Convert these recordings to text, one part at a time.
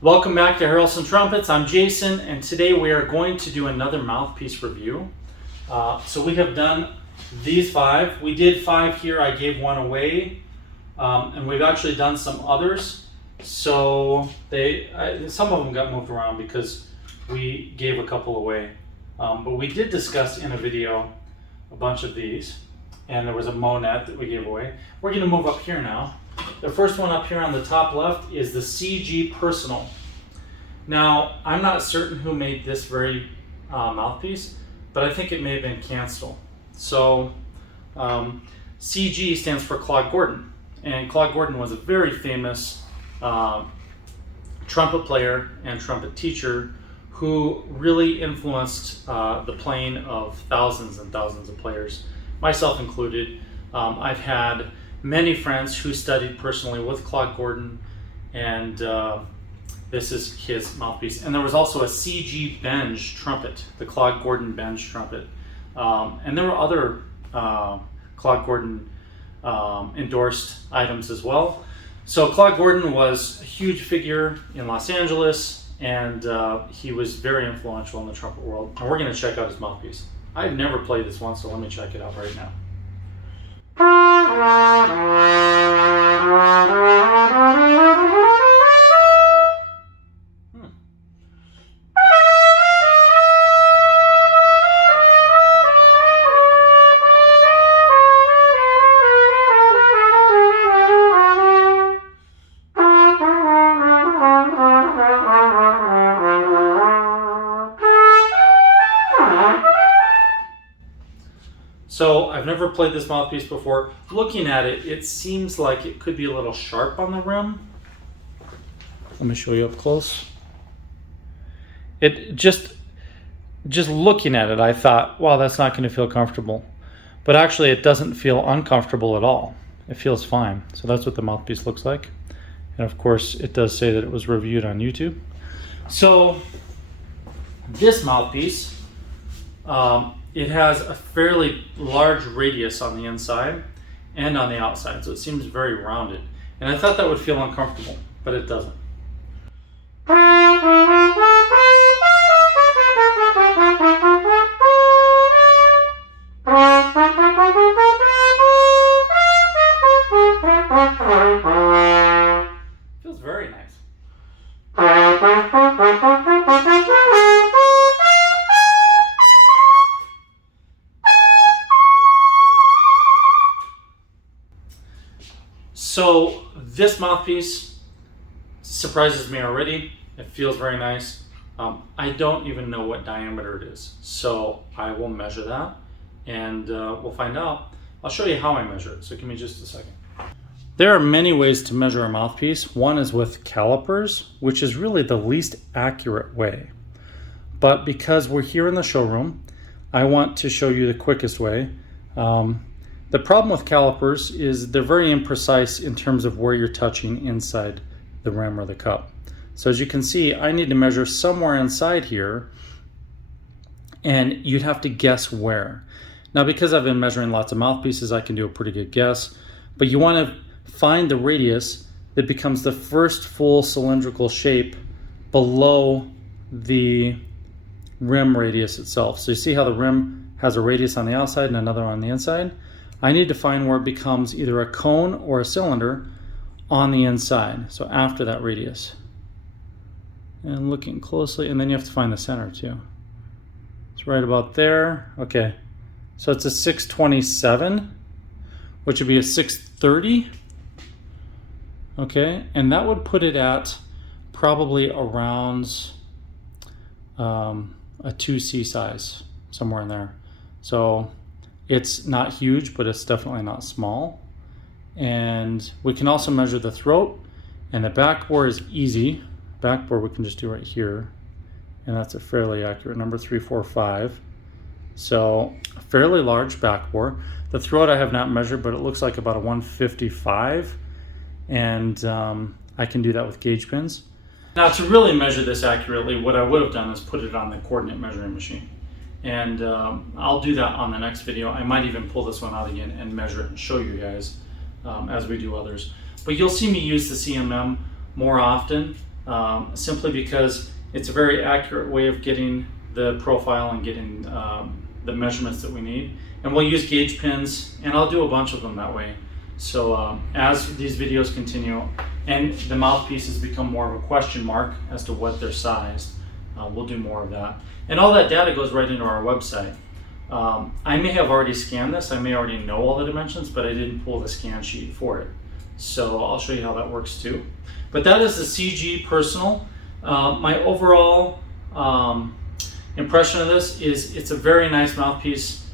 Welcome back to Harrelson Trumpets. I'm Jason, and today we are going to do another mouthpiece review. So we have done these 5. We did 5 here. I gave one away, and we've actually done some others. So some of them got moved around because we gave a couple away. But we did discuss in a video a bunch of these, and there was a Monet that we gave away. We're going to move up here now. The first one up here on the top left is the CG Personal. Now, I'm not certain who made this very mouthpiece, but I think it may have been Cancel. So, CG stands for Claude Gordon, and Claude Gordon was a very famous trumpet player and trumpet teacher who really influenced the playing of thousands and thousands of players, myself included. I've had many friends who studied personally with Claude Gordon, and this is his mouthpiece. And there was also a CG Benge trumpet, the Claude Gordon Benge trumpet. And there were other Claude Gordon endorsed items as well. So Claude Gordon was a huge figure in Los Angeles, and he was very influential in the trumpet world. And we're going to check out his mouthpiece. I've never played this one, so let me check it out right now. So I've never played this mouthpiece before. Looking at it, it seems like it could be a little sharp on the rim. Let me show you up close. It just looking at it, I thought, wow, that's not going to feel comfortable. But actually, it doesn't feel uncomfortable at all. It feels fine. So that's what the mouthpiece looks like. And of course, it does say that it was reviewed on YouTube. So this mouthpiece, it has a fairly large radius on the inside and on the outside, so it seems very rounded. And I thought that would feel uncomfortable, but it doesn't. Feels very nice. So this mouthpiece surprises me already. It feels very nice. I don't even know what diameter it is, so I will measure that, and we'll find out. I'll show you how I measure it, so give me just a second. There are many ways to measure a mouthpiece. One is with calipers, which is really the least accurate way. But because we're here in the showroom, I want to show you the quickest way. The problem with calipers is they're very imprecise in terms of where you're touching inside the rim or the cup. So as you can see, I need to measure somewhere inside here, and you'd have to guess where. Now, because I've been measuring lots of mouthpieces, I can do a pretty good guess, but you want to find the radius that becomes the first full cylindrical shape below the rim radius itself. So you see how the rim has a radius on the outside and another on the inside? I need to find where it becomes either a cone or a cylinder on the inside, so after that radius. And looking closely, and then you have to find the center too. It's right about there. Okay, so it's a 627, which would be a 630. Okay, and that would put it at probably around a 2C size, somewhere in there. So it's not huge, but it's definitely not small. And we can also measure the throat, and the backbore is easy. Backbore we can just do right here, and that's a fairly accurate number, 345. So a fairly large backbore. The throat I have not measured, but it looks like about a 155, and I can do that with gauge pins. Now, to really measure this accurately, what I would have done is put it on the coordinate measuring machine. And I'll do that on the next video. I might even pull this one out again and measure it and show you guys as we do others. But you'll see me use the CMM more often simply because it's a very accurate way of getting the profile and getting the measurements that we need. And we'll use gauge pins, and I'll do a bunch of them that way. So as these videos continue and the mouthpieces become more of a question mark as to what they're sized, we'll do more of that. And all that data goes right into our website. I may have already scanned this, I may already know all the dimensions, but I didn't pull the scan sheet for it. So I'll show you how that works too. But that is the CG Personal. My overall impression of this is it's a very nice mouthpiece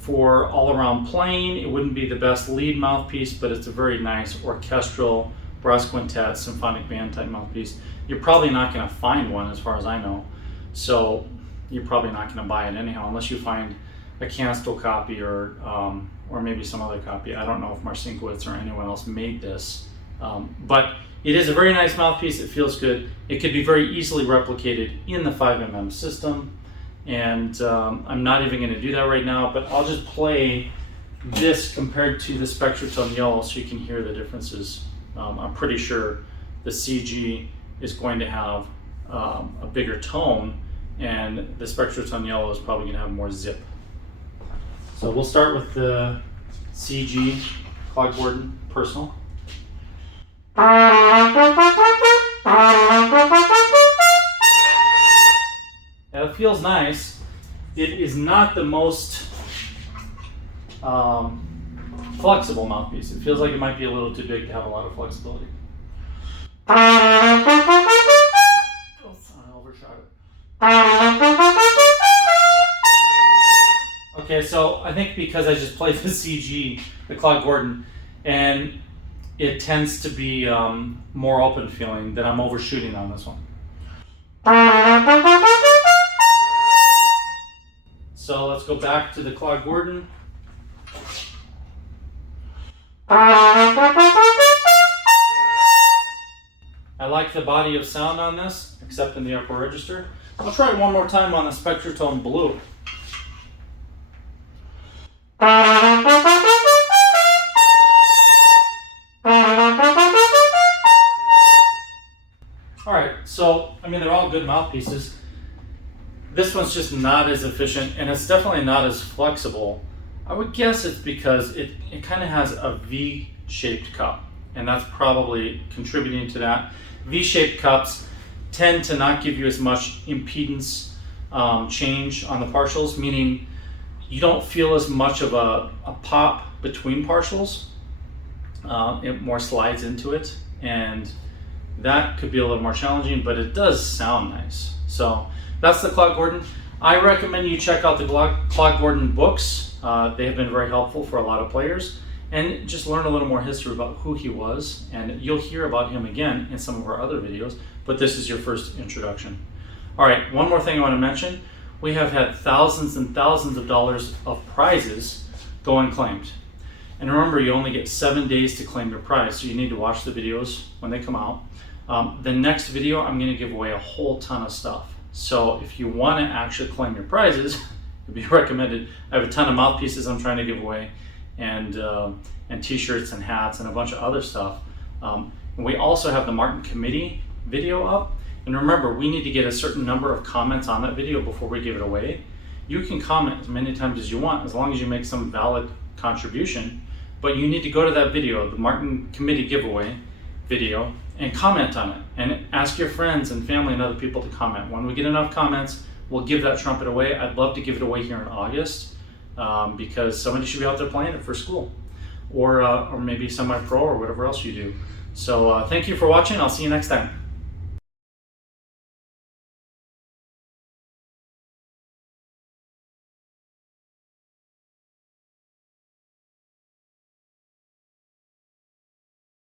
for all around playing. It wouldn't be the best lead mouthpiece, but it's a very nice orchestral, brass quintet, symphonic band type mouthpiece. You're probably not going to find one as far as I know. So you're probably not going to buy it anyhow, unless you find a Canstel copy or maybe some other copy. I don't know if Marcinkiewicz or anyone else made this, but it is a very nice mouthpiece. It feels good. It could be very easily replicated in the 5mm system, and I'm not even going to do that right now, but I'll just play this compared to the Spectratone Yellow so you can hear the differences. I'm pretty sure the CG is going to have a bigger tone, and the Spectratone Yellow is probably going to have more zip. So we'll start with the CG Claude Gordon Personal. Yeah, it feels nice. It is not the most flexible mouthpiece. It feels like it might be a little too big to have a lot of flexibility. Oh, I overshot it. Okay, so I think because I just played the CG, the Claude Gordon, and it tends to be more open feeling, that I'm overshooting on this one. So let's go back to the Claude Gordon. I like the body of sound on this, except in the upper register. I'll try it one more time on the Spectratone Blue. Alright, so, I mean, they're all good mouthpieces. This one's just not as efficient, and it's definitely not as flexible. I would guess it's because it kind of has a V-shaped cup, and that's probably contributing to that. V-shaped cups tend to not give you as much impedance change on the partials, meaning you don't feel as much of a pop between partials. It more slides into it, and that could be a little more challenging, but it does sound nice. So that's the Claude Gordon. I recommend you check out the Claude Gordon books. They have been very helpful for a lot of players, and just learn a little more history about who he was, and you'll hear about him again in some of our other videos, but this is your first introduction. All right, one more thing I want to mention. We have had thousands and thousands of dollars of prizes go unclaimed. And remember, you only get 7 days to claim your prize, so you need to watch the videos when they come out. The next video, I'm going to give away a whole ton of stuff. So if you want to actually claim your prizes, it'd be recommended. I have a ton of mouthpieces I'm trying to give away, and t-shirts and hats and a bunch of other stuff. And we also have the Martin Committee video up. And remember, we need to get a certain number of comments on that video before we give it away. You can comment as many times as you want, as long as you make some valid contribution, but you need to go to that video, the Martin Committee giveaway video, and comment on it, and ask your friends and family and other people to comment. When we get enough comments, we'll give that trumpet away. I'd love to give it away here in August, because somebody should be out there playing it for school, or maybe semi-pro or whatever else you do. So thank you for watching. I'll see you next time.